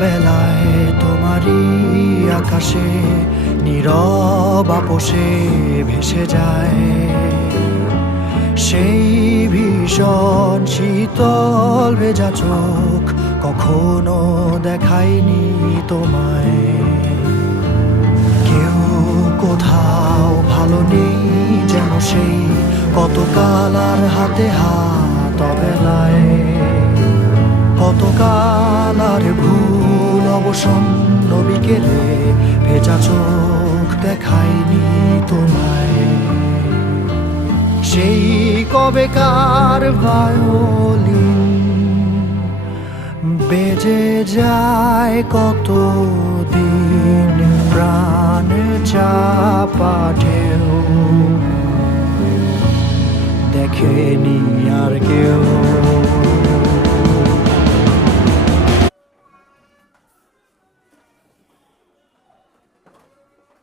বেলায় তোমারই আকাশে নীরব আপোষে ভেসে যায় সেই ভীষণ শীতল ভেজা চোখ, কখনো দেখায়নি তোমায়। কেউ কোথাও ভালো নেই যেন সেই কতকাল আর হাতে হাত অবেলায়, কতকাল আর ভুল অবসন্ন বিকেলে ভেজা চোখ দেখায়নি তোমায়। সেই কবেকার ভায়োলিন বেজে যায় কতদিন প্রাণ চাপা ঢেউ, দেখেনি আর কেউ।